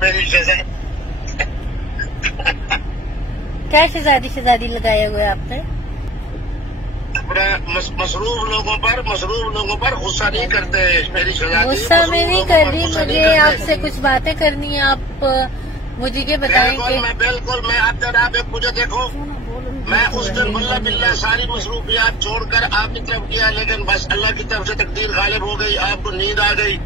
میری شہزادی. کیا شہزادی لگایا ہوا ہے آپ نے؟ مصروف لوگوں پر غصہ نہیں کرتے میری شہزادی. غصہ میں نہیں کر رہی، مجھے آپ سے کچھ باتیں کرنی ہیں. آپ مجھے یہ بتائیں کہ بالکل میں آپ مجھے دیکھو، میں اس دن باللہ ساری مصروفیات چھوڑ کر آپ کی طرف کیا، لیکن بس اللہ کی طرف سے تقدیر غالب ہو گئی، آپ کو نیند آ گئی.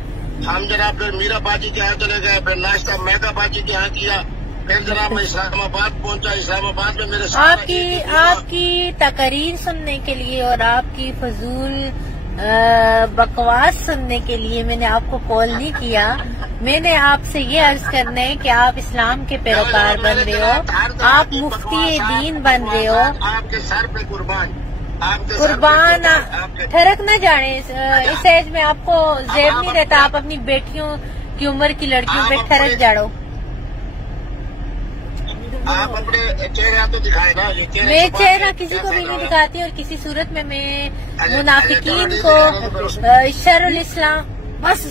ہم جناب پھر میرا باجی کے یہاں چلے گئے، پھر ناشتہ میگا باجی کے یہاں کیا، پھر جناب میں اسلام آباد پہنچا. اسلام آباد میں میرے ساتھ آپ کی تقاریر سننے کے لیے اور آپ کی فضول بکواس سننے کے لیے میں نے آپ کو کال نہیں کیا. میں نے آپ سے یہ عرض کرنا ہے کہ آپ اسلام کے پیروکار بن رہے ہو، آپ مفتی دین بن رہے ہو. آپ کے سر پہ قربان ٹھرک نہ جانے. اس ایج میں آپ کو زیب نہیں رہتا، آپ اپنی بیٹیوں کی عمر کی لڑکیوں پہ ٹھرک جاڑو. آپ اپنے چہرہ تو دکھائے نا. میں چہرہ کسی کو بھی نہیں دکھاتی، اور کسی صورت میں منافقین کو شر الاسلام. بس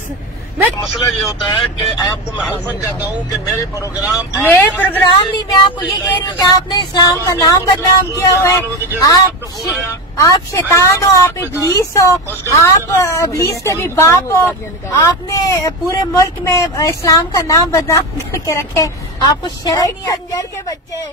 مسئلہ یہ ہوتا ہے کہ آپ کو میں حلفاً چاہتا ہوں کہ میرے پروگرام نہیں، میں آپ کو یہ کہہ رہی ہوں کہ آپ نے اسلام کا نام بدنام کیا ہوا ہے. آپ شیطان ہو، آپ ابلیس ہو، آپ ابلیس کے بھی باپ ہو. آپ نے پورے ملک میں اسلام کا نام بدنام کر کے رکھے. آپ کو شرم نہیں آتی؟ کے بچے